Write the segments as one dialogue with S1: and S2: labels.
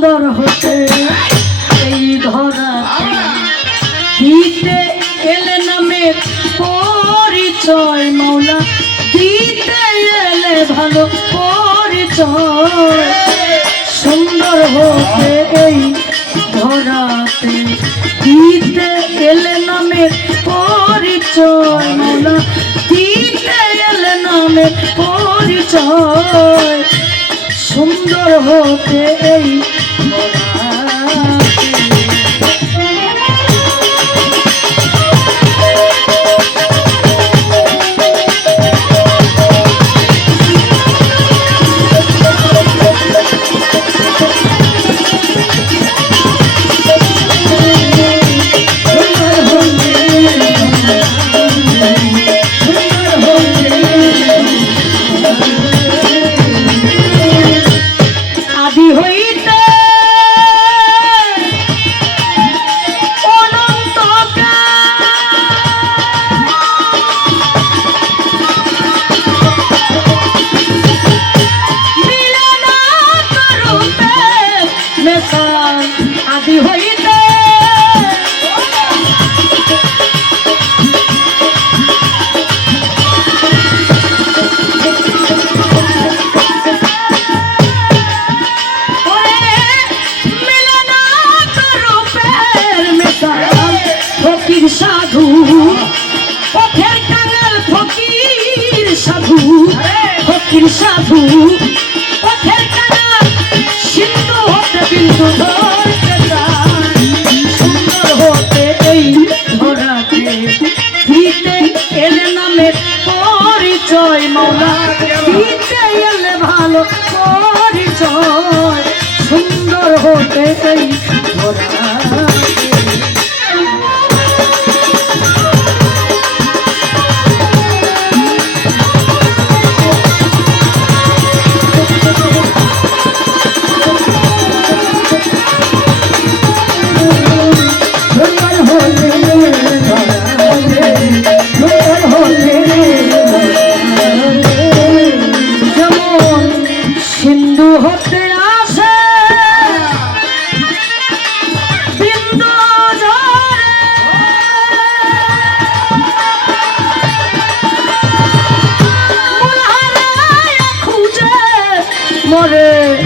S1: সুন্দর হতে এই ধরা এলে নামে পরিচয় মৌলা, দিতে এলে ভালো পরিচয়। সুন্দর হতে এই ধরাতে, দিতে এলে নামে পরিচয় মৌলা, দিতে এলে নামে পরিচয়। সুন্দর হতে এই বন্ধু করে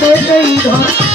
S1: সুন্দর হতে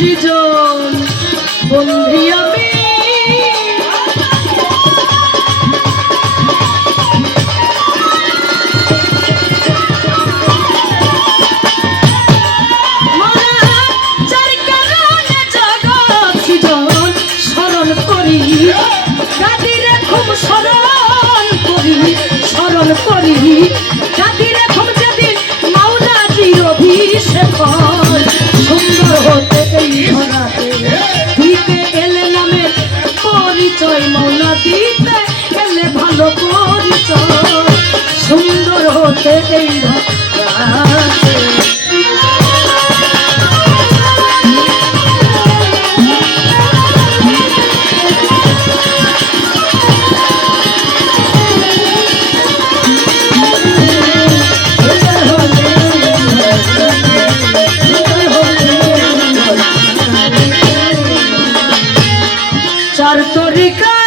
S1: সৃজন বন্ধি আমি। স্মরণ করি স্মরণ করি সুন্দর হতে চার তরিকা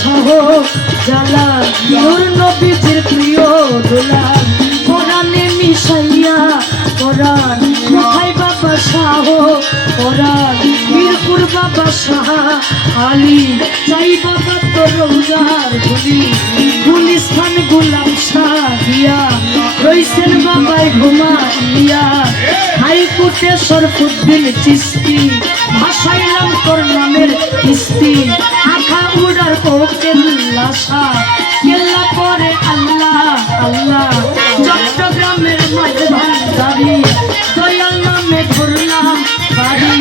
S1: সহ জালা নূর নবীজির প্রিয় দোলা। কোরআনে মিশাইয়া কোরআন। কোথায় বাবা শাহ? কোরআন। মিরপুর বাবা শাহ আলী। চাই বাবা তো রোজার গুলি গুলিস্তান গুলাম শাহিয়া। রইছেন বাবাই ঘুমা ইয়া হাইকোর্টে সরফুদ্দিন চিস্তি ভাসাইলাম তোর নামের কিস্তি। আখা উড়ার কোকেল লাশা কেল্লা আল্লাহ আল্লাহ। চট্টগ্রামের মাঝে ভান্ডারি দয়াল নামে ঘুরলাম বাড়ি।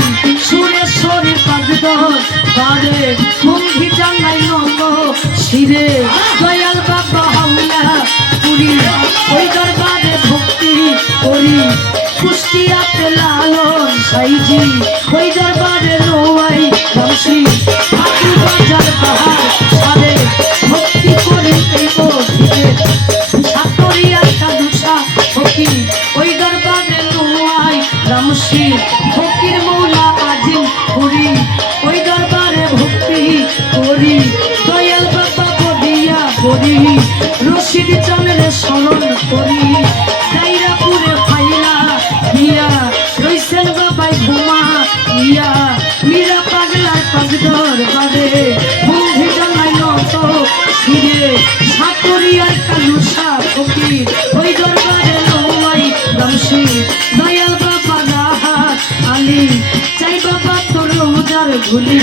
S1: সুরেশ্বরী পাগদর বারে কুম্ভি জানাই নম শিরে। দয়াল বাবা হামলা পুরী ওই দরবারে ভক্তি করি। কুষ্টিয়াতে লালন সাইজি।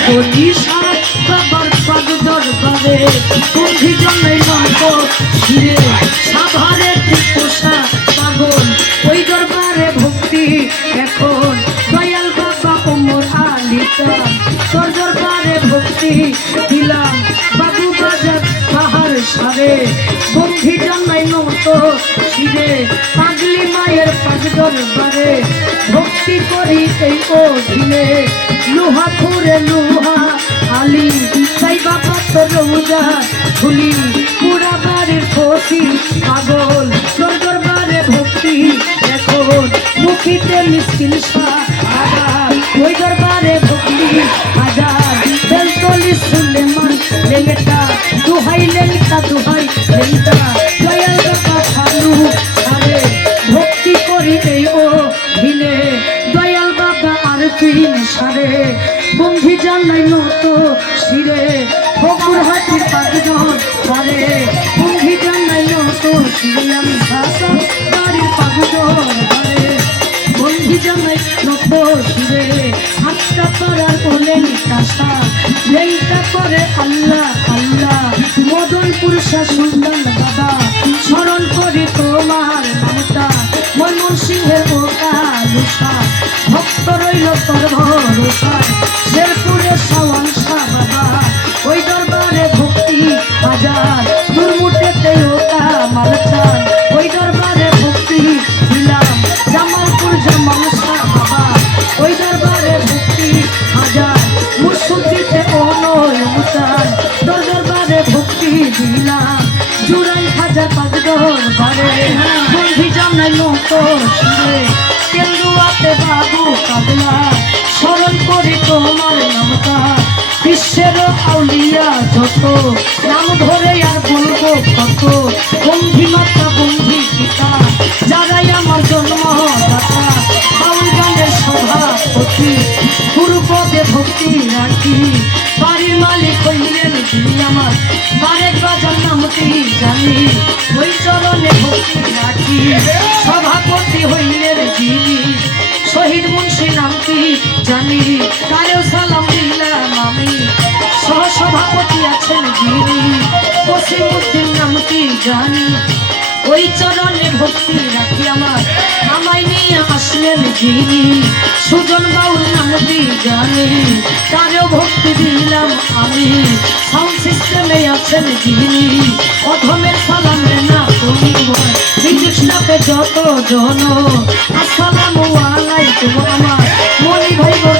S1: বলি সাত বাবার পাগ দরবারে বন্ধু দরবারে ভক্তি এখন, দয়াল বাবা ওমর আলিতা। তোর দরবারে ভক্তি দিলাম, বাবু বাজার পাহাড় সারে। বন্ধি জানাই নত শিরে পাগলি মায়ের পাগ দরবারে ভক্তি করি এই অধীনে। লোহা ফুরে লোহা আলি তাই বাবা তোর রোজা। ধুলি পুরা বাড়ির ক্ষতি পাগল তোর দরবারে ভক্তি। এখন মুখিতে আগার ওই দরবারে ভক্তি হাজার বেলতলি সুলেমান, লেলেটা দুহাই লেলিকা দুহাই লেলিকা শিরে হাতটা করার ওলেন কাসা লেনটা করে আল্লাহ আল্লাহ মদন পুরুষা সুলতান বাবা স্মরণ করি তোমার নামটা ময়মন সিংহের ওটা লুসা ভক্ত রইল তোর ভরসা শেরপুরে সাওয়ান শাহ বাবা ভক্তি হাজার দিলাম জুড়াই হাজার পাঁচ দরবারে বন্ধি জানাই নত সুরে কেন্দুয়াতে বাবু কাবলা স্মরণ করি তোমার নামটা। বিশ্বের আউলিয়া যত। নাম ধরে আর বলব কত। বন্ধি মাতা বন্ধি পিতা। যারাই আমার জন্ম দাতা বাউল গানের সভাপতি। গুরুপদে ভক্তি রাখি। বাড়ির মালিক হইলেন যিনি আমার? বারেক বাজার নামটি জানি? ওই চরণে ভক্তি রাখি। সভাপতি হইলেন যিনি। শহীদ মুন্সি নামটি জানি? তারেও সালাম দিলাম আমি। সহসভাপতি আছেন যিনি। বসিমুদ্দিন নামটি জানি? ওই চরণে ভক্তি রাখি আমার। আমায় নিয়ে আসলেন যিনি সুজন বাউল নামটি জানি, তারও ভক্তি দিলাম আমি। সাউন্ড সিস্টেমে আছেন যিনি, অধমের সালাম না তুমি স্টাফে যত জন, আসসালামু আলাইকুম আমার। মনি ভাই